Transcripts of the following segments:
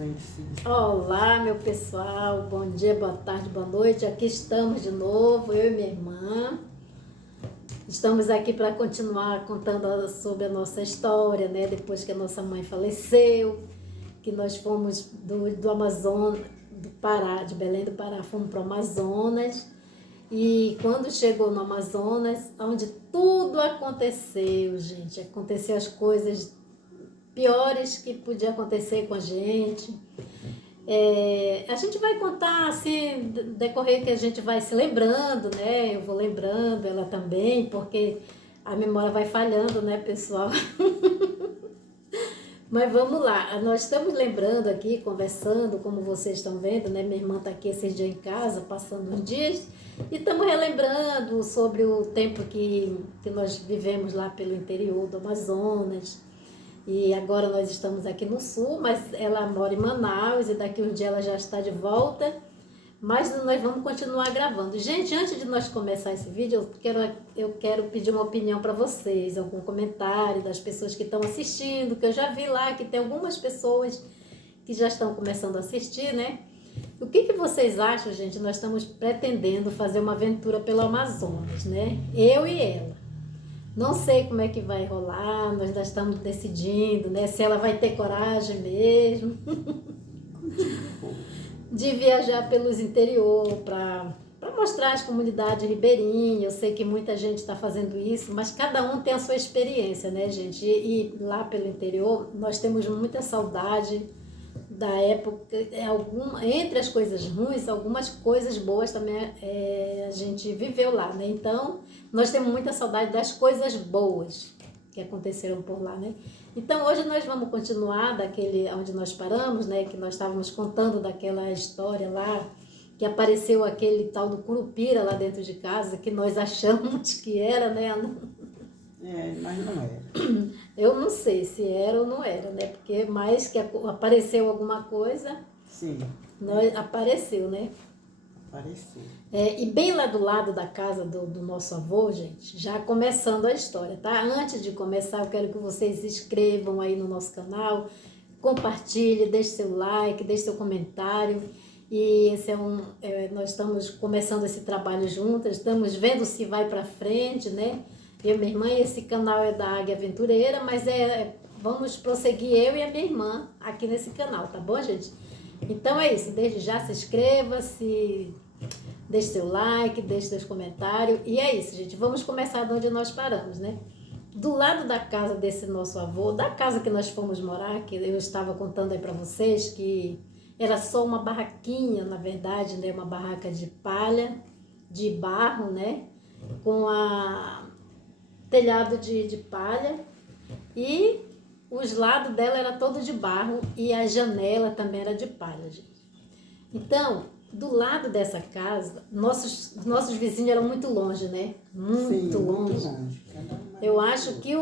gente se... Olá, meu pessoal, bom dia, boa tarde, boa noite. Aqui estamos de novo, eu e minha irmã. Estamos aqui para continuar contando sobre a nossa história, né? Depois que a nossa mãe faleceu, que nós fomos do Amazonas, do Pará, de Belém do Pará, fomos para o Amazonas. E quando chegou no Amazonas, onde tudo aconteceu, gente, aconteceu as coisas piores que podia acontecer com a gente. A gente vai contar assim, decorrer que a gente vai se lembrando, né? Eu vou lembrando, ela também, porque a memória vai falhando, né, pessoal? Mas vamos lá, nós estamos lembrando aqui, conversando, como vocês estão vendo, né? Minha irmã está aqui esses dias em casa, passando uns dias, e estamos relembrando sobre o tempo que nós vivemos lá pelo interior do Amazonas. E agora nós estamos aqui no sul, mas ela mora em Manaus e daqui um dia ela já está de volta. Mas nós vamos continuar gravando. Gente, antes de nós começar esse vídeo, eu quero pedir uma opinião para vocês, algum comentário das pessoas que estão assistindo, que eu já vi lá que tem algumas pessoas que já estão começando a assistir, né? O que vocês acham, gente? Nós estamos pretendendo fazer uma aventura pelo Amazonas, né? Eu e ela. Não sei como é que vai rolar, nós ainda estamos decidindo, né? Se ela vai ter coragem mesmo de viajar pelos interior para mostrar as comunidades ribeirinhas. Eu sei que muita gente está fazendo isso, mas cada um tem a sua experiência, né, gente? E lá pelo interior nós temos muita saudade da época, entre as coisas ruins, algumas coisas boas também a gente viveu lá, né? Então, nós temos muita saudade das coisas boas que aconteceram por lá, né? Então, hoje nós vamos continuar daquele onde nós paramos, né? Que nós estávamos contando daquela história lá, que apareceu aquele tal do Curupira lá dentro de casa, que nós achamos que era, né? mas não era. Eu não sei se era ou não era, né? Porque mais que apareceu alguma coisa, sim, apareceu, né? Apareceu. E bem lá do lado da casa do nosso avô, gente, já começando a história, tá? Antes de começar, eu quero que vocês se inscrevam aí no nosso canal, compartilhe, deixe seu like, deixe seu comentário. E esse nós estamos começando esse trabalho juntas, estamos vendo se vai para frente, né? Eu e minha irmã, esse canal é da Águia Aventureira, mas vamos prosseguir eu e a minha irmã aqui nesse canal, tá bom, gente? Então é isso, desde já se inscreva, deixe seu like, deixe seus comentários, e é isso, gente, vamos começar de onde nós paramos, né? Do lado da casa desse nosso avô, da casa que nós fomos morar, que eu estava contando aí para vocês, que era só uma barraquinha, na verdade, né? Uma barraca de palha, de barro, né? Com telhado de palha, e os lados dela era todo de barro e a janela também era de palha, gente. Então, do lado dessa casa, nossos vizinhos eram muito longe, né? Muito longe. Eu acho que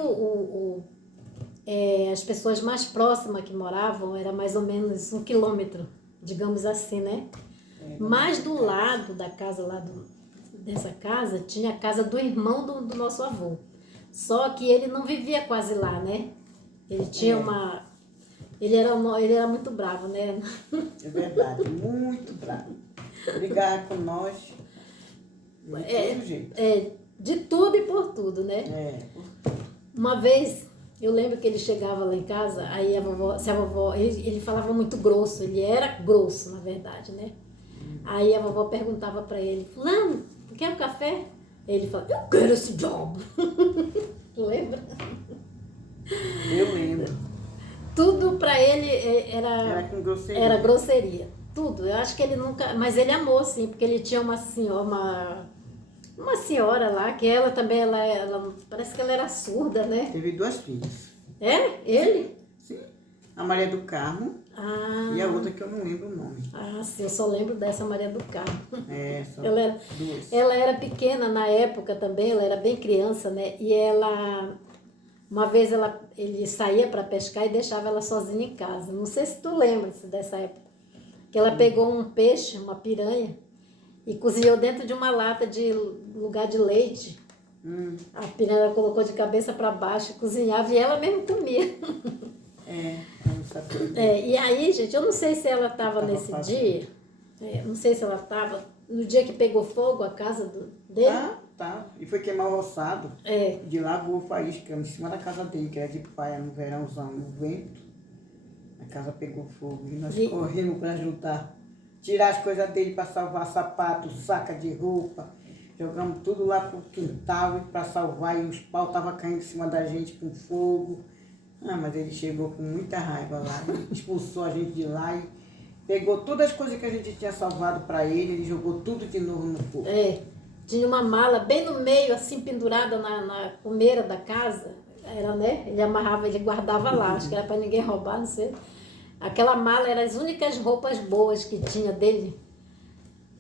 as pessoas mais próximas que moravam era mais ou menos 1 quilômetro, digamos assim, né? Mas do lado da casa, dessa casa, tinha a casa do irmão do nosso avô. Só que ele não vivia quase lá, né? Ele tinha Ele era muito bravo, né? É verdade, muito bravo. Brigar com nós de todo jeito. De tudo e por tudo, né? Uma vez, eu lembro que ele chegava lá em casa, aí a vovó, ele falava muito grosso, ele era grosso, na verdade, né? Aí a vovó perguntava pra ele: Fulano, quer um café? Ele falava: eu quero esse job. Lembra? Eu lembro. Tudo pra ele era com grosseria. Era grosseria. Tudo. Eu acho que ele nunca... Mas ele amou, sim, porque ele tinha uma senhora lá, que ela também, ela parece que ela era surda, né? Teve 2 filhas. É? Ele? Sim. A Maria do Carmo e a outra que eu não lembro o nome. Ah, sim, eu só lembro dessa Maria do Carmo. Só duas. Ela era pequena na época também, ela era bem criança, né? E uma vez ele saía para pescar e deixava ela sozinha em casa. Não sei se tu lembra dessa época. Que ela pegou um peixe, uma piranha, e cozinhou dentro de uma lata de lugar de leite. A piranha colocou de cabeça para baixo, cozinhava e ela mesmo comia. Eu não sabia. E aí, gente, eu não sei se ela estava Tava nesse fazendo. dia, não sei se ela estava no dia que pegou fogo a casa dele. Tá. E foi queimar o roçado. É. De lá voou faísca em cima da casa dele, que era de paia no verãozão, no vento. A casa pegou fogo e nós corremos para ajudar. Tirar as coisas dele para salvar sapato, saca de roupa. Jogamos tudo lá pro quintal para salvar e os pau estavam caindo em cima da gente com fogo. Mas ele chegou com muita raiva lá, ele expulsou a gente de lá e pegou todas as coisas que a gente tinha salvado para ele jogou tudo de novo no fogo. Tinha uma mala bem no meio, assim, pendurada na comeira da casa. Era, né? Ele amarrava, ele guardava lá, acho que era para ninguém roubar, não sei. Aquela mala era as únicas roupas boas que tinha dele.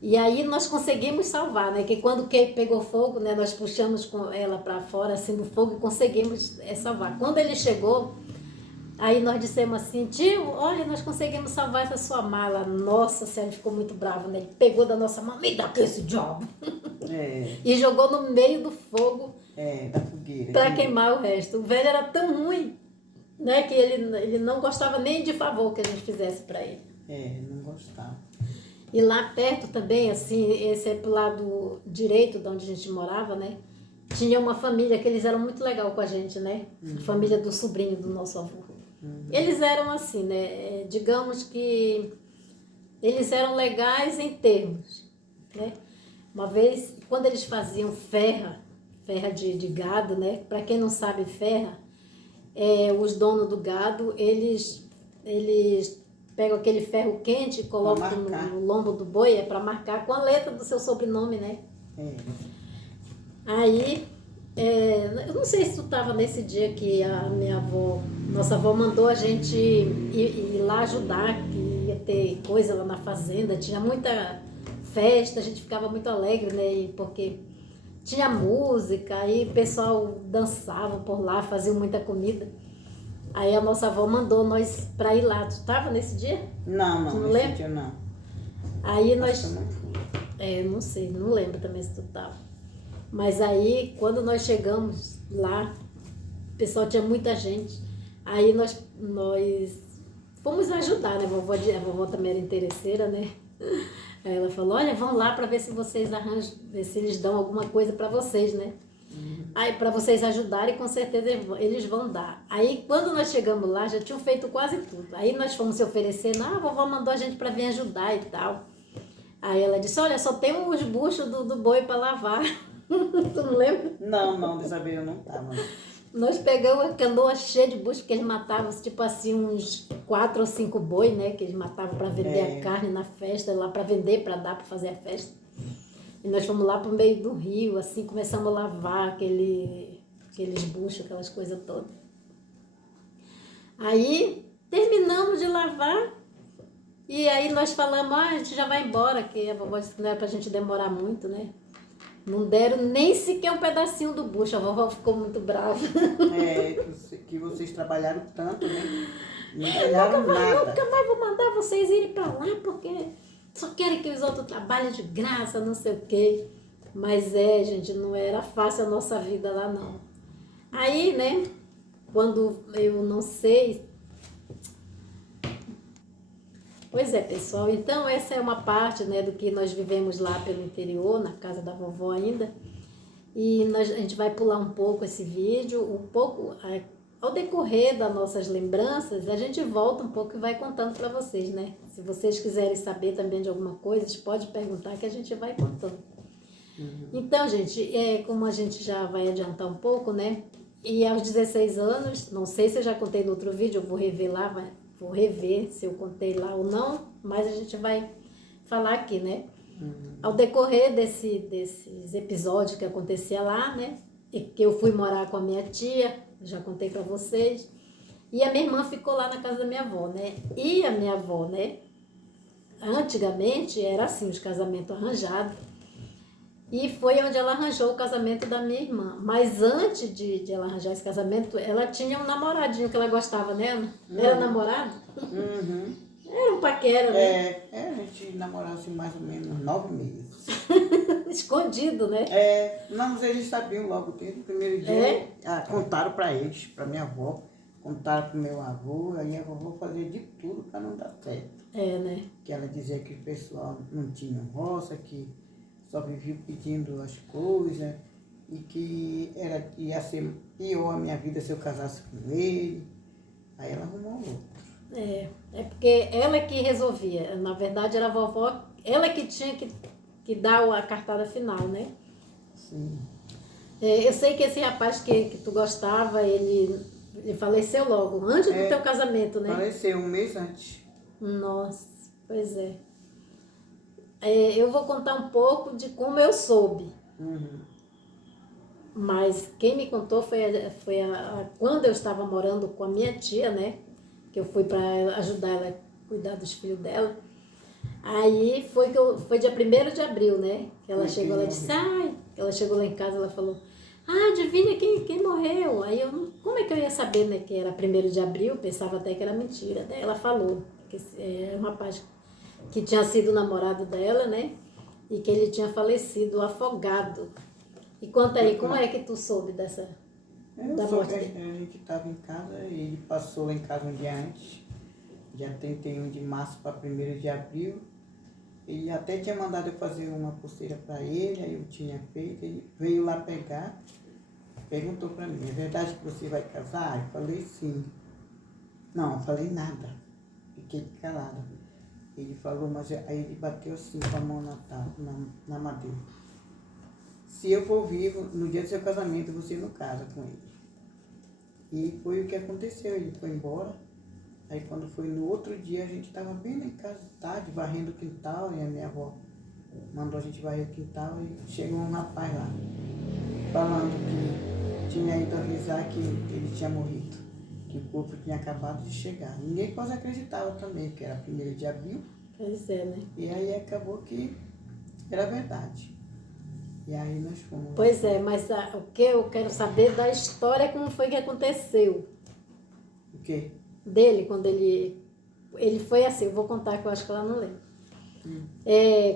E aí nós conseguimos salvar, né? Que quando pegou fogo, né? Nós puxamos com ela para fora, assim, do fogo e conseguimos salvar. Quando ele chegou, aí nós dissemos assim, tio, olha, nós conseguimos salvar essa sua mala. Nossa Senhora, ele ficou muito bravo, né? Ele pegou da nossa mão, me dá aqui esse diabo. E jogou no meio do fogo. Da fogueira. Para queimar o resto. O velho era tão ruim, né? Que ele não gostava nem de favor que a gente fizesse para ele. Não gostava. E lá perto também, assim, esse é pro lado direito de onde a gente morava, né? Tinha uma família que eles eram muito legal com a gente, né? A família do sobrinho do nosso avô. Eles eram assim, né? Digamos que eles eram legais em termos, né? Uma vez, quando eles faziam ferra de gado, né? Para quem não sabe ferra, os donos do gado, eles pegam aquele ferro quente e colocam no lombo do boi, para marcar com a letra do seu sobrenome, né? Aí, eu não sei se tu estava nesse dia que a nossa avó mandou a gente ir lá ajudar, que ia ter coisa lá na fazenda, tinha muita festa, a gente ficava muito alegre, né? Porque tinha música, aí o pessoal dançava por lá, fazia muita comida. Aí a nossa avó mandou nós para ir lá. Tu estava nesse dia? Não, tu não nesse lembra? dia não. Aí nós... Acho que eu não fui. não sei, não lembro também se tu estava. Mas aí, quando nós chegamos lá, o pessoal tinha muita gente. Aí nós fomos ajudar, né? A vovó também era interesseira, né? Aí ela falou, olha, vão lá para ver se vocês arranjam, ver se eles dão alguma coisa para vocês, né? Aí para vocês ajudarem, com certeza eles vão dar. Aí quando nós chegamos lá, já tinham feito quase tudo. Aí nós fomos se oferecendo, a vovó mandou a gente para vir ajudar e tal. Aí ela disse, olha, só tem os buchos do boi para lavar. Tu não lembra? Não, dessa vez eu não estava. Nós pegamos a canoa cheia de bucho, porque eles matavam, tipo assim, uns 4 ou 5 boi, né? Que eles matavam para vender a carne na festa, lá para vender, para dar, para fazer a festa. E nós fomos lá pro meio do rio, assim, começamos a lavar aqueles buchos, aquelas coisas todas. Aí, terminamos de lavar, e aí nós falamos, a gente já vai embora, que a vovó disse que não era pra gente demorar muito, né? Não deram nem sequer um pedacinho do bucho, a vovó ficou muito brava. Que vocês trabalharam tanto, né? Não ganharam nada. Nunca mais vou mandar vocês irem pra lá, porque só querem que os outros trabalhem de graça, não sei o quê. Mas gente, não era fácil a nossa vida lá, não. Aí, né, quando eu não sei... Pois é, pessoal, então essa é uma parte, né, do que nós vivemos lá pelo interior, na casa da vovó ainda. E a gente vai pular um pouco esse vídeo, ao decorrer das nossas lembranças, a gente volta um pouco e vai contando para vocês, né? Se vocês quiserem saber também de alguma coisa, pode perguntar que a gente vai contando. Então, gente, como a gente já vai adiantar um pouco, né? E aos 16 anos, não sei se eu já contei no outro vídeo, eu vou rever lá, vou rever se eu contei lá ou não, mas a gente vai falar aqui, né? Ao decorrer desses episódios que acontecia lá, né? E que eu fui morar com a minha tia, já contei para vocês, e a minha irmã ficou lá na casa da minha avó, né? E a minha avó, né? Antigamente era assim, os casamentos arranjados, e foi onde ela arranjou o casamento da minha irmã. Mas antes de ela arranjar esse casamento, ela tinha um namoradinho que ela gostava, né, Ana? Era namorado? Era um paquera, né? A gente namorava assim mais ou menos 9 meses. Escondido, né? Não, mas eles sabiam logo desde o primeiro dia. Contaram para eles, para minha avó. contaram pro meu avô, aí a vovó fazia de tudo para não dar certo. É, né? Que ela dizia que o pessoal não tinha roça, que só vivia pedindo as coisas e que ia ser pior a minha vida se eu casasse com ele. Aí ela arrumou um outro. É porque ela que resolvia. Na verdade, era a vovó, ela que tinha que dar a cartada final, né? Sim. Eu sei que esse rapaz que tu gostava, ele faleceu logo, antes do teu casamento, né? Faleceu um mês antes. Nossa, pois é. Eu vou contar um pouco de como eu soube. Uhum. Mas quem me contou quando eu estava morando com a minha tia, né? Que eu fui para ajudar ela a cuidar dos filhos dela. Aí foi dia 1º de abril, né? Que ela chegou, ela disse, ela chegou lá em casa, ela falou, adivinha quem morreu? Aí como é que eu ia saber, né, que era 1º de abril? Pensava até que era mentira. Daí ela falou que é um rapaz que tinha sido namorado dela, né? E que ele tinha falecido afogado. E conta aí, como é que tu soube da morte dele? A gente estava em casa e ele passou lá em casa um dia antes, dia 31 de março para 1º de abril. Ele até tinha mandado eu fazer uma pulseira para ele, aí eu tinha feito, ele veio lá pegar, perguntou para mim, é verdade que você vai casar? Eu falei sim. Não, eu falei nada, fiquei calada. Ele falou, mas aí ele bateu assim com a mão na madeira. Se eu for vivo, no dia do seu casamento, você não casa com ele. E foi o que aconteceu, ele foi embora. Aí quando foi no outro dia, a gente estava bem lá em casa, tarde, varrendo o quintal, e a minha avó mandou a gente varrer o quintal, e chegou um rapaz lá, falando que tinha ido avisar que ele tinha morrido, que o corpo tinha acabado de chegar. Ninguém quase acreditava também, porque era 1º de abril. Pois é, né? E aí acabou que era verdade. E aí nós fomos. Pois é, mas o que eu quero saber da história, como foi que aconteceu. O quê? Dele, quando ele foi assim, eu vou contar que eu acho que ela não lembra.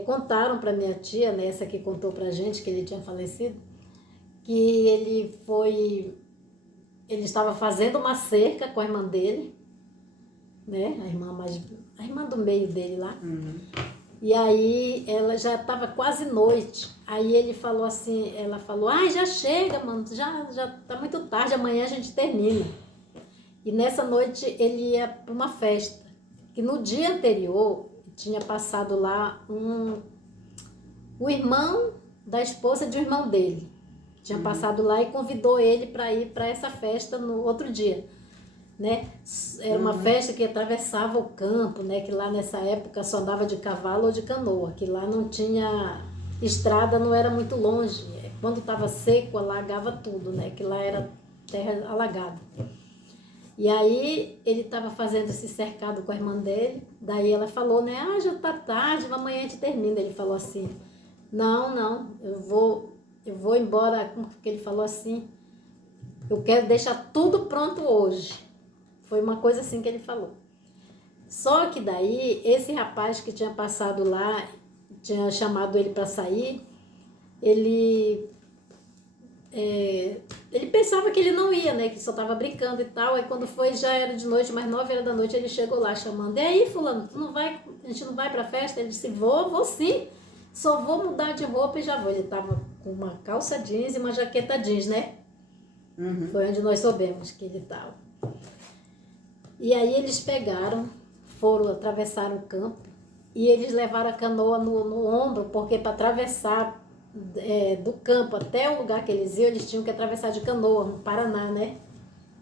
Contaram para minha tia, né, essa que contou pra gente que ele tinha falecido, que ele estava fazendo uma cerca com a irmã dele, né, a irmã do meio dele lá. Uhum. E aí ela já estava quase noite. Aí ele falou assim, ela falou, já chega, mano, já tá muito tarde, amanhã a gente termina. E nessa noite ele ia para uma festa, que no dia anterior tinha passado lá o irmão da esposa de um irmão dele. Tinha passado lá e convidou ele para ir para essa festa no outro dia, né? Era uma festa que atravessava o campo, né? Que lá nessa época só andava de cavalo ou de canoa, que lá não tinha estrada, não era muito longe. Quando estava seco, alagava tudo, né? Que lá era terra alagada. E aí ele estava fazendo esse cercado com a irmã dele, daí ela falou, né, já tá tarde, amanhã a gente termina. Ele falou assim, não, eu vou embora, porque ele falou assim, eu quero deixar tudo pronto hoje. Foi uma coisa assim que ele falou. Só que daí, esse rapaz que tinha passado lá, tinha chamado ele para sair, ele pensava que ele não ia, né? Que só estava brincando e tal. Aí quando foi, já era de noite, mais 9 horas da noite, ele chegou lá chamando. E aí, fulano, a gente não vai pra festa? Ele disse, vou sim. Só vou mudar de roupa e já vou. Ele tava com uma calça jeans e uma jaqueta jeans, né? Uhum. Foi onde nós soubemos que ele tava. E aí eles atravessaram o campo e eles levaram a canoa no ombro, porque para atravessar do campo até o lugar que eles iam, eles tinham que atravessar de canoa, no Paraná, né?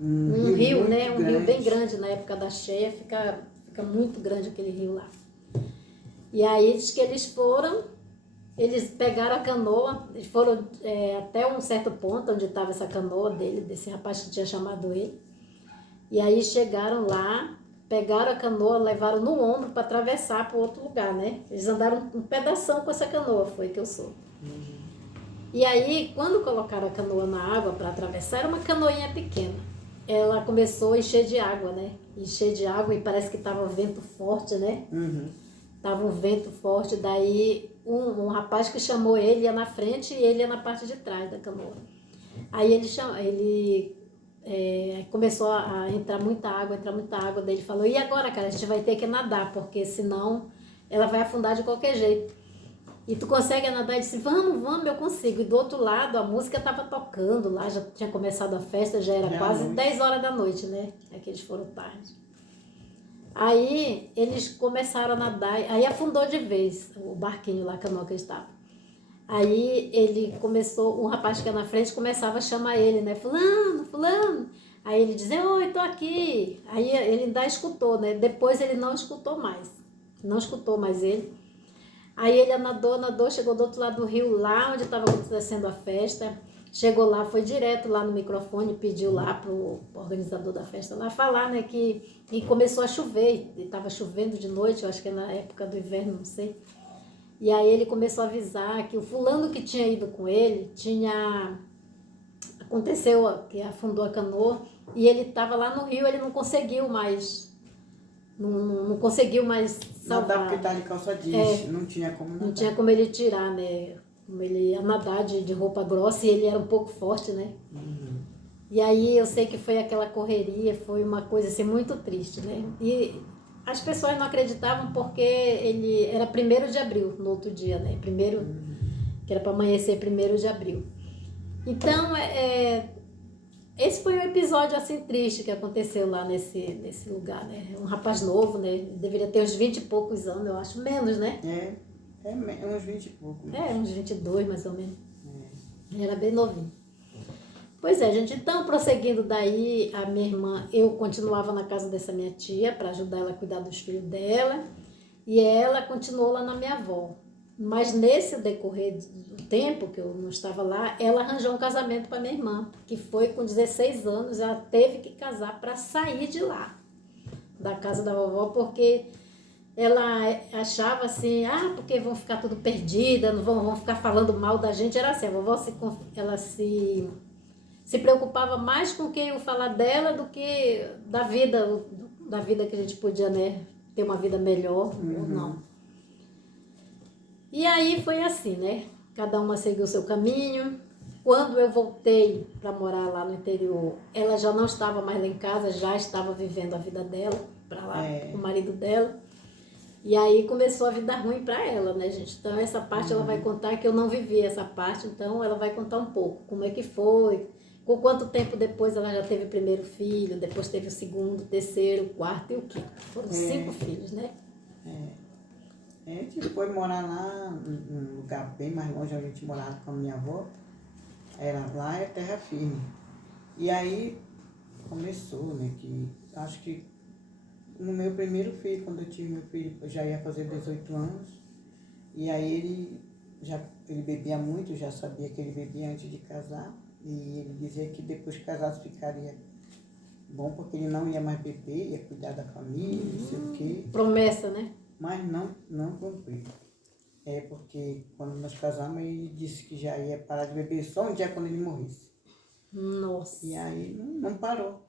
Um rio, né? Um rio bem grande, na época da cheia, fica muito grande aquele rio lá. E aí diz que eles pegaram a canoa, eles foram até um certo ponto onde estava essa canoa desse rapaz que tinha chamado ele. E aí chegaram lá, pegaram a canoa, levaram no ombro para atravessar para o outro lugar, né? Eles andaram um pedação com essa canoa, foi que eu soube. E aí, quando colocaram a canoa na água para atravessar, era uma canoinha pequena. Ela começou a encher de água, né? Encher de água e parece que estava vento forte, né? Uhum. Tava um vento forte, daí um rapaz que chamou ele ia na frente e ele ia na parte de trás da canoa. Aí ele começou a entrar muita água, daí ele falou, e agora, cara, a gente vai ter que nadar, porque senão ela vai afundar de qualquer jeito. E tu consegue nadar? Eu disse, vamos, eu consigo. E do outro lado, a música estava tocando lá, já tinha começado a festa, já era quase 10 horas da noite, né? É que eles foram tarde. Aí eles começaram a nadar, aí afundou de vez o barquinho lá, a canoa que eles estavam. Aí ele começou, um rapaz que ia na frente começava a chamar ele, né? Fulano. Aí ele dizia, oi, tô aqui. Aí ele ainda escutou, né? Depois ele não escutou mais ele. Aí ele nadou, chegou do outro lado do rio, lá onde estava acontecendo a festa. Chegou lá, foi direto lá no microfone, pediu lá pro organizador da festa lá falar, né, e começou a chover, e estava chovendo de noite, eu acho que é na época do inverno, não sei. E aí ele começou a avisar que o fulano que tinha ido com ele, aconteceu que afundou a canoa, e ele estava lá no rio, ele não conseguiu mais salvar. Nadar porque tá de calça jeans, não tinha como nadar. Não tinha como ele tirar, né? Como ele ia nadar de roupa grossa e ele era um pouco forte, né? Uhum. E aí eu sei que foi aquela correria, foi uma coisa assim muito triste, né? E as pessoas não acreditavam porque ele era 1º de abril, no outro dia, né? Que era para amanhecer 1º de abril. Então, esse foi um episódio assim triste que aconteceu lá nesse lugar, né? Um rapaz novo, né? Deveria ter uns 20 e poucos anos, eu acho, menos, né? Uns 20 e pouco. Uns 22 mais ou menos. Era bem novinho. Pois é, gente. Então, prosseguindo daí, a minha irmã, eu continuava na casa dessa minha tia para ajudar ela a cuidar dos filhos dela. E ela continuou lá na minha avó. Mas nesse decorrer do tempo que eu não estava lá, ela arranjou um casamento para minha irmã, que foi com 16 anos, ela teve que casar para sair de lá, da casa da vovó, porque ela achava assim, porque vão ficar tudo perdida, não vão ficar falando mal da gente. Era assim, a vovó ela se preocupava mais com quem ia falar dela do que da vida que a gente podia, né, ter uma vida melhor ou não. E aí foi assim, né? Cada uma seguiu o seu caminho. Quando eu voltei para morar lá no interior, ela já não estava mais lá em casa, já estava vivendo a vida dela, para lá, com o marido dela. E aí começou a vida ruim para ela, né, gente? Então essa parte ela vai contar, que eu não vivi essa parte, então ela vai contar um pouco como é que foi, com quanto tempo depois ela já teve o 1º filho, depois teve o 2º, o 3º, o 4º e o 5º. Foram 5 filhos, né? A gente foi morar lá, num lugar bem mais longe, onde a gente morava com a minha avó. Lá é terra firme. E aí começou, né, que acho que no meu 1º filho, quando eu tive meu filho, eu já ia fazer 18 anos. E aí ele bebia muito, já sabia que ele bebia antes de casar. E ele dizia que depois que casasse ficaria bom, porque ele não ia mais beber, ia cuidar da família, não sei o quê. Promessa, né? Mas não cumpriu. Porque quando nós casamos, ele disse que já ia parar de beber só um dia quando ele morresse. Nossa. E aí não parou.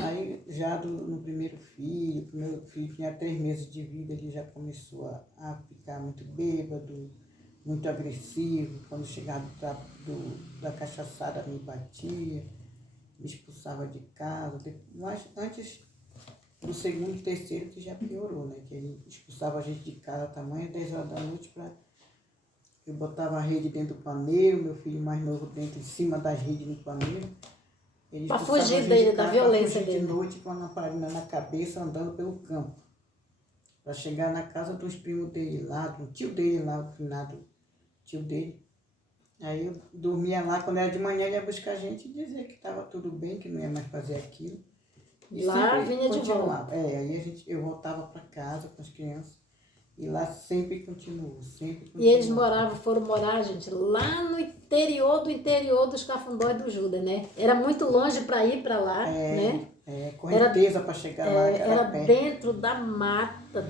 Aí já no 1º filho, o 1º filho tinha 3 meses de vida, ele já começou a ficar muito bêbado, muito agressivo. Quando chegava da cachaçada me batia, me expulsava de casa. Mas antes do 2º e 3º que já piorou, né? Que ele expulsava a gente de casa tamanho 10 horas da noite eu botava a rede dentro do paneiro, meu filho mais novo dentro, em cima das redes do paneiro. Para fugir dele, da violência dele. dele. De noite com a lamparina na cabeça, andando pelo campo. Para chegar na casa dos primos dele lá, do tio dele lá, o finado tio dele. Aí eu dormia lá, quando era de manhã ele ia buscar a gente e dizer que estava tudo bem, que não ia mais fazer aquilo. E lá vinha de volta. Aí eu voltava para casa com as crianças. E lá sempre continuou. E eles foram morar, gente, lá no interior dos Cafundós do Judas, né? Era muito longe para ir para lá, né? Correnteza para chegar lá. Era dentro da mata,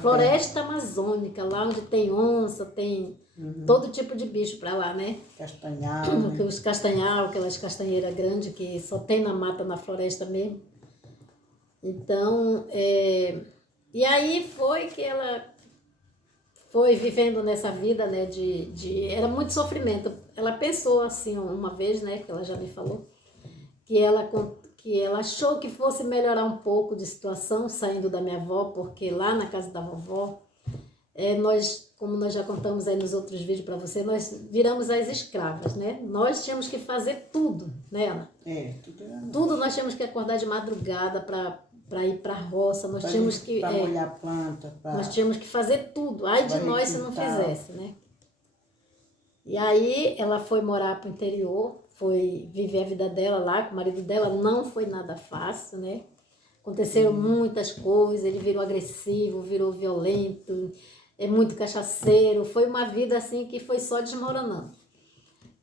floresta amazônica, lá onde tem onça, tem todo tipo de bicho para lá, né? Castanhal. Né? Os castanhal, aquelas castanheiras grandes que só tem na mata, na floresta mesmo. Então, e aí foi que ela foi vivendo nessa vida, né, era muito sofrimento. Ela pensou assim uma vez, né, que ela já me falou, que ela que ela achou que fosse melhorar um pouco de situação saindo da minha avó, porque lá na casa da vovó, nós, como nós já contamos aí nos outros vídeos para você, nós viramos as escravas, né? Nós tínhamos que fazer tudo, né, Ana? Tudo era Tudo nós tínhamos que acordar de madrugada para ir para a roça, nós tínhamos que... para molhar a planta, nós tínhamos que fazer tudo. Ai de nós se não fizesse, né? E aí ela foi morar para o interior, foi viver a vida dela lá com o marido dela, não foi nada fácil, né? Aconteceram muitas coisas, ele virou agressivo, virou violento, muito cachaceiro, foi uma vida assim que foi só desmoronando.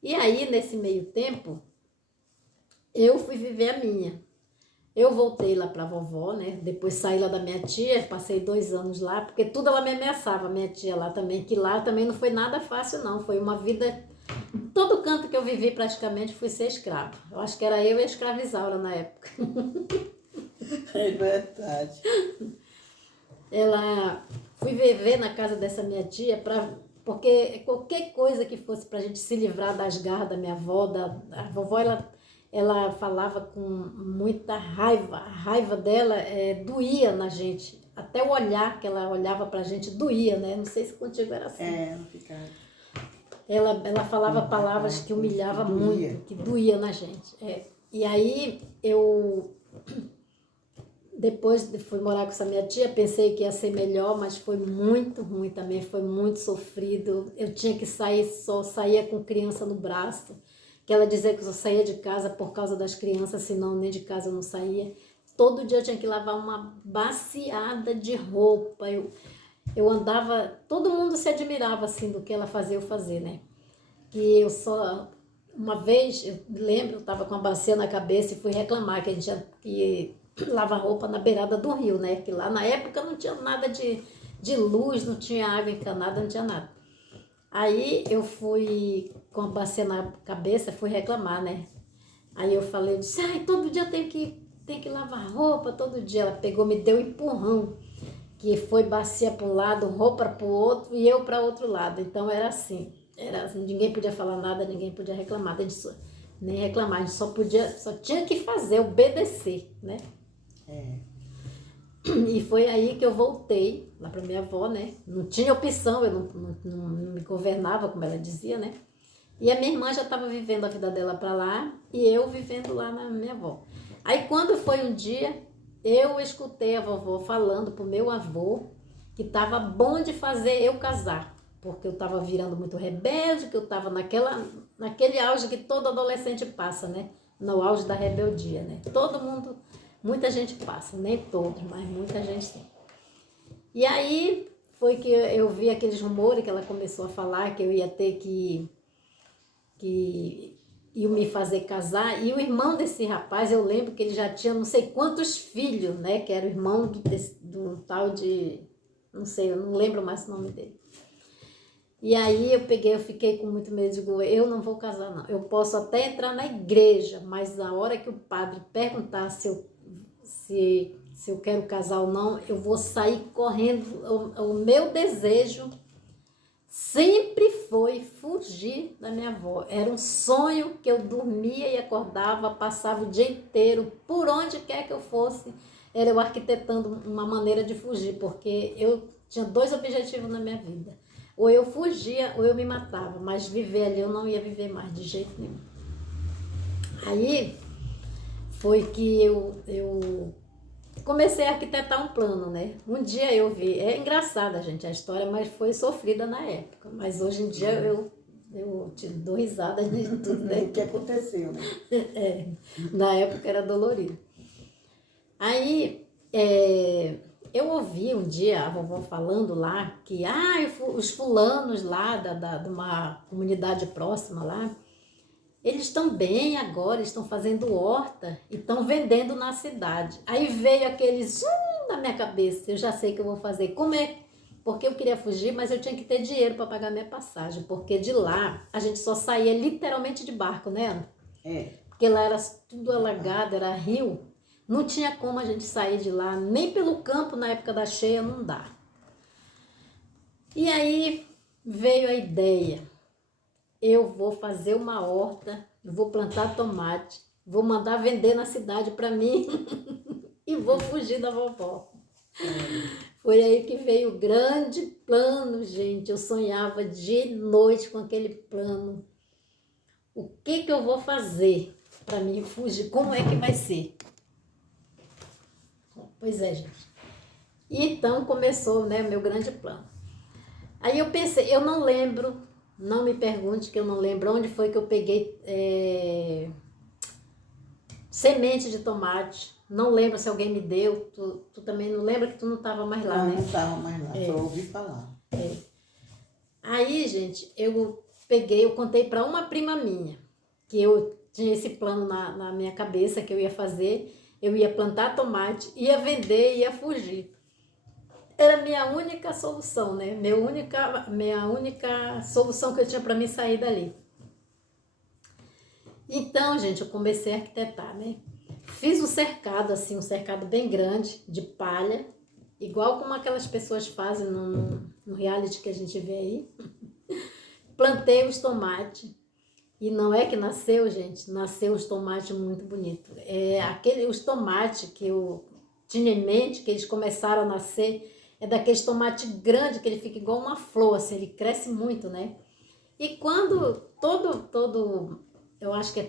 E aí, nesse meio tempo, eu fui viver a minha. Eu voltei lá para a vovó, né? Depois saí lá da minha tia, passei 2 anos lá, porque tudo ela me ameaçava, minha tia lá também, que lá também não foi nada fácil não, foi uma vida... Todo canto que eu vivi praticamente fui ser escrava. Eu acho que era eu e a escravizaura na época. É verdade. Ela... Fui viver na casa dessa minha tia, porque qualquer coisa que fosse para a gente se livrar das garras da minha avó, a vovó, ela falava com muita raiva. A raiva dela doía na gente. Até o olhar que ela olhava pra gente doía, né? Não sei se contigo era assim. Não ficava. Ela falava palavras que humilhava muito, que doía na gente. E aí eu... Depois fui morar com essa minha tia, pensei que ia ser melhor, mas foi muito ruim também, foi muito sofrido. Eu tinha que sair, só saía com criança no braço, que ela dizia que eu só saía de casa por causa das crianças, senão nem de casa eu não saía. Todo dia eu tinha que lavar uma baciada de roupa, eu andava, todo mundo se admirava assim do que ela fazia eu fazer, né? Que eu só... Uma vez, eu me lembro, eu estava com uma bacia na cabeça e fui reclamar que a gente tinha que lavar roupa na beirada do rio, né? Que lá na época não tinha nada de luz, não tinha água encanada, não tinha nada. Aí eu fui com a bacia na cabeça, fui reclamar, né? Aí eu falei, eu disse, ai, todo dia tem que lavar roupa, todo dia. Ela pegou, me deu um empurrão, que foi bacia para um lado, roupa para o outro e eu para outro lado. Então era assim, ninguém podia falar nada, ninguém podia reclamar disso, nem reclamar, a gente só tinha que fazer, obedecer, né? E foi aí que eu voltei lá para minha avó, né? Não tinha opção, eu não me governava, como ela dizia, né? E a minha irmã já estava vivendo a vida dela para lá e eu vivendo lá na minha avó. Aí quando foi um dia, eu escutei a vovó falando pro meu avô que estava bom de fazer eu casar, porque eu estava virando muito rebelde, que eu estava naquele auge que todo adolescente passa, né? No auge da rebeldia, né? Todo mundo, muita gente passa, nem todos, mas muita gente sim. E aí foi que eu vi aqueles rumores que ela começou a falar que eu ia ter que iam me fazer casar, e o irmão desse rapaz, eu lembro que ele já tinha não sei quantos filhos, né, que era o irmão do tal de, não sei, eu não lembro mais o nome dele. E aí eu fiquei com muito medo, digo, eu não vou casar não, eu posso até entrar na igreja, mas na hora que o padre perguntar se eu quero casar ou não, eu vou sair correndo. O meu desejo sempre foi fugir da minha avó. Era um sonho que eu dormia e acordava, passava o dia inteiro, por onde quer que eu fosse, era eu arquitetando uma maneira de fugir, porque eu tinha 2 objetivos na minha vida. Ou eu fugia ou eu me matava, mas viver ali eu não ia viver mais de jeito nenhum. Aí foi que eu comecei a arquitetar um plano, né? Um dia eu vi, é engraçada, gente, a história, mas foi sofrida na época. Mas hoje em dia eu te dou risada de tudo, né? O que aconteceu, né? Na época era dolorido. Aí, eu ouvi um dia a vovó falando lá que os fulanos lá de uma comunidade próxima lá, eles estão bem agora, estão fazendo horta e estão vendendo na cidade. Aí veio aquele na minha cabeça, eu já sei o que eu vou fazer. Como é? Porque eu queria fugir, mas eu tinha que ter dinheiro para pagar minha passagem, porque de lá a gente só saía literalmente de barco, né, Ana? Porque lá era tudo alagado, era rio. Não tinha como a gente sair de lá, nem pelo campo na época da cheia, não dá. E aí veio a ideia. Eu vou fazer uma horta, vou plantar tomate, vou mandar vender na cidade para mim e vou fugir da vovó. Foi aí que veio o grande plano, gente. Eu sonhava de noite com aquele plano. O que eu vou fazer para mim fugir? Como é que vai ser? Pois é, gente. Então começou, né, o meu grande plano. Aí eu pensei, eu não lembro, não me pergunte que eu não lembro onde foi que eu peguei semente de tomate. Não lembro se alguém me deu. Tu também não lembra que tu não estava mais lá, né? Não estava mais lá, só ouvi falar. Aí, gente, eu contei para uma prima minha, que eu tinha esse plano na minha cabeça que eu ia fazer. Eu ia plantar tomate, ia vender, ia fugir. Era a minha única solução, né? Minha única solução que eu tinha para mim sair dali. Então, gente, eu comecei a arquitetar, né? Fiz um cercado, assim, um cercado bem grande, de palha, igual como aquelas pessoas fazem no reality que a gente vê aí. Plantei os tomates. E não é que nasceu, gente, nasceu os tomates muito bonitos. Os tomates que eu tinha em mente, que eles começaram a nascer, é daqueles tomates grandes, que ele fica igual uma flor, assim, ele cresce muito, né? E quando eu acho que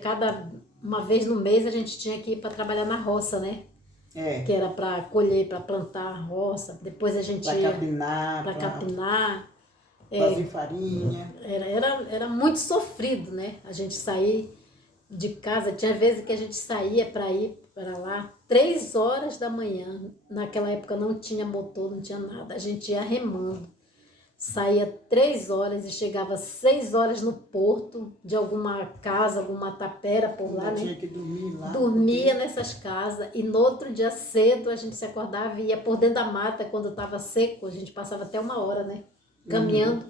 uma vez no mês a gente tinha que ir para trabalhar na roça, né? Que era para colher, para plantar a roça. Depois a gente ia para capinar. Fazer farinha. Era muito sofrido, né? A gente sair de casa. Tinha vezes que a gente saía para ir para lá 3 horas da manhã. Naquela época não tinha motor, não tinha nada. A gente ia remando. Saía 3 horas e chegava 6 horas no porto de alguma casa, alguma tapera por lá, né? Tinha que dormir lá. Dormia nessas casas e no outro dia cedo a gente se acordava e ia por dentro da mata quando estava seco. A gente passava até 1 hora, né? Caminhando.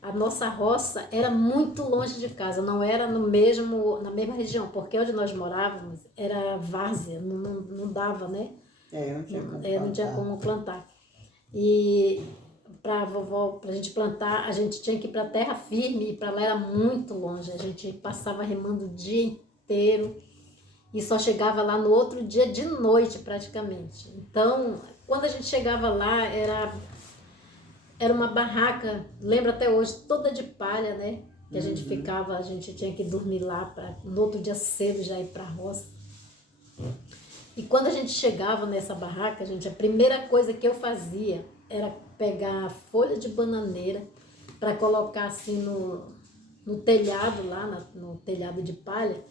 A nossa roça era muito longe de casa, não era na mesma região, porque onde nós morávamos era várzea, não dava, né? Não tinha como plantar. E para a gente plantar, a gente tinha que ir para terra firme, e para lá era muito longe. A gente passava remando o dia inteiro e só chegava lá no outro dia de noite, praticamente. Então, quando a gente chegava lá, era uma barraca, lembro até hoje, toda de palha, né? Que a gente ficava, a gente tinha que dormir lá para no outro dia cedo já ir para a roça. E quando a gente chegava nessa barraca, gente, a primeira coisa que eu fazia era pegar a folha de bananeira para colocar assim no telhado lá, no telhado de palha,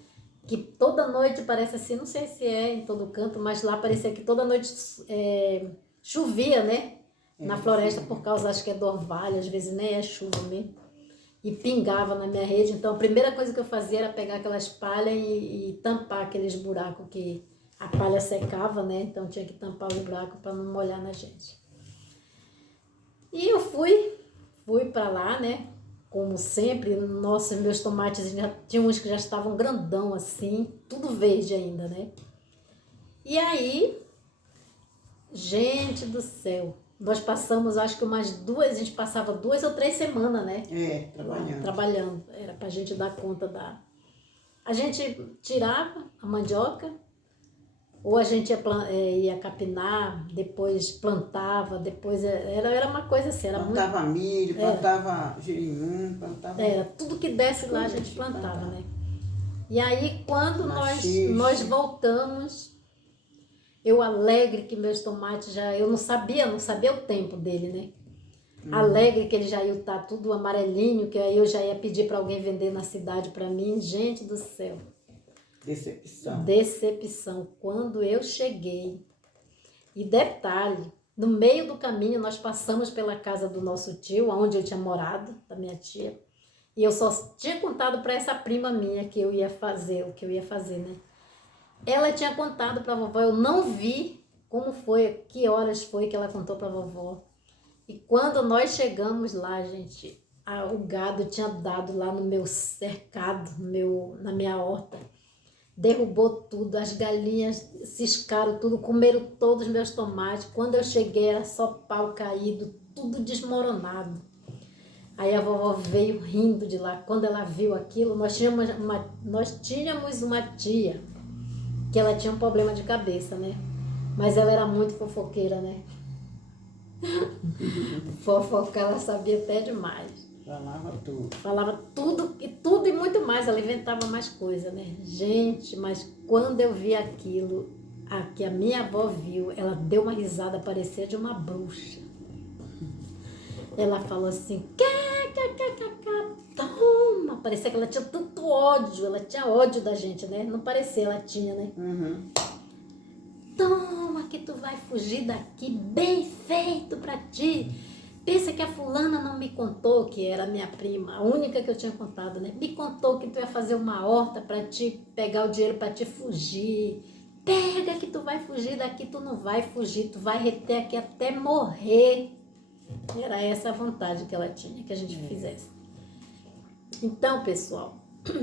que toda noite parece assim, não sei se é em todo canto, mas lá parecia que toda noite chovia, né? Na floresta, por causa, acho que é do orvalho, às vezes nem é chuva mesmo, e pingava na minha rede. Então a primeira coisa que eu fazia era pegar aquelas palhas e tampar aqueles buracos que a palha secava, né? Então tinha que tampar os buracos para não molhar na gente. E eu fui para lá, né? Como sempre, nossa, meus tomates tinha uns que já estavam grandão assim, tudo verde ainda, né? E aí, gente do céu, nós passamos, acho que a gente passava 2 ou 3 semanas, né? Trabalhando. Era pra gente dar conta A gente tirava a mandioca, ou a gente ia capinar, depois plantava, depois era uma coisa assim. Plantava milho, plantava girimum, plantava... Era, tudo que desse lá a gente plantava, né? E aí, quando nós voltamos... Eu alegre que meus tomates eu não sabia o tempo dele, né? Alegre que ele já ia estar tudo amarelinho, que aí eu já ia pedir para alguém vender na cidade para mim. Gente do céu. Decepção. Quando eu cheguei. E detalhe, no meio do caminho nós passamos pela casa do nosso tio, onde eu tinha morado, da minha tia. E eu só tinha contado para essa prima minha que eu ia fazer, o que eu ia fazer, né? Ela tinha contado para a vovó, eu não vi como foi, que horas foi que ela contou para a vovó. E quando nós chegamos lá, gente, o gado tinha dado lá no meu cercado, na minha horta. Derrubou tudo, as galinhas ciscaram tudo, comeram todos os meus tomates. Quando eu cheguei era só pau caído, tudo desmoronado. Aí a vovó veio rindo de lá. Quando ela viu aquilo, nós tínhamos uma tia que ela tinha um problema de cabeça, né? Mas ela era muito fofoqueira, né? Fofocar, ela sabia até demais. Falava tudo. Falava tudo e muito mais. Ela inventava mais coisa, né? Gente, mas quando eu vi aquilo, que a minha avó viu, ela deu uma risada, parecia de uma bruxa. Ela falou assim, toma. Parecia que ela tinha tanto ódio, ela tinha ódio da gente, né? Não parecia, ela tinha, né? Uhum. Toma que tu vai fugir daqui, bem feito pra ti. Pensa que a fulana não me contou, que era minha prima, a única que eu tinha contado, né? Me contou que tu ia fazer uma horta pra te pegar o dinheiro pra te fugir. Pega que tu vai fugir daqui, tu não vai fugir, tu vai reter aqui até morrer. Era essa a vontade que ela tinha, que a gente fizesse. Então, pessoal,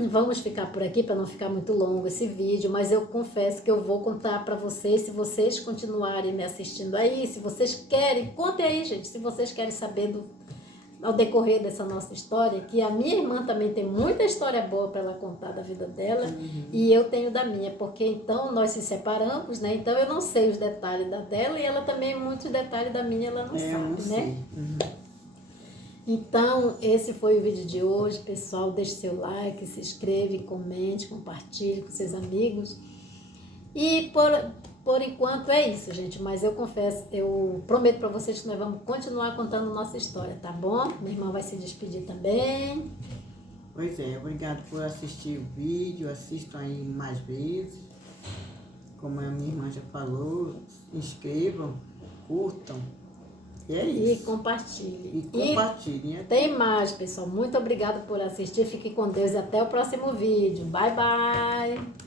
vamos ficar por aqui para não ficar muito longo esse vídeo, mas eu confesso que eu vou contar para vocês, se vocês continuarem me assistindo aí, se vocês querem, contem aí, gente, se vocês querem saber ao decorrer dessa nossa história, que a minha irmã também tem muita história boa para ela contar da vida dela, e eu tenho da minha, porque então nós se separamos, né? Então eu não sei os detalhes da dela e ela também, muitos detalhes da minha, ela não sabe, né? Então, esse foi o vídeo de hoje, pessoal. Deixe seu like, se inscreva, comente, compartilhe com seus amigos. E por enquanto é isso, gente. Mas eu confesso, eu prometo para vocês que nós vamos continuar contando nossa história, tá bom? Minha irmã vai se despedir também. Pois é, obrigado por assistir o vídeo. Assistam aí mais vezes. Como a minha irmã já falou, se inscrevam, curtam. E é isso. E compartilhe. E compartilhem. Tem mais, pessoal. Muito obrigada por assistir. Fique com Deus e até o próximo vídeo. Bye, bye.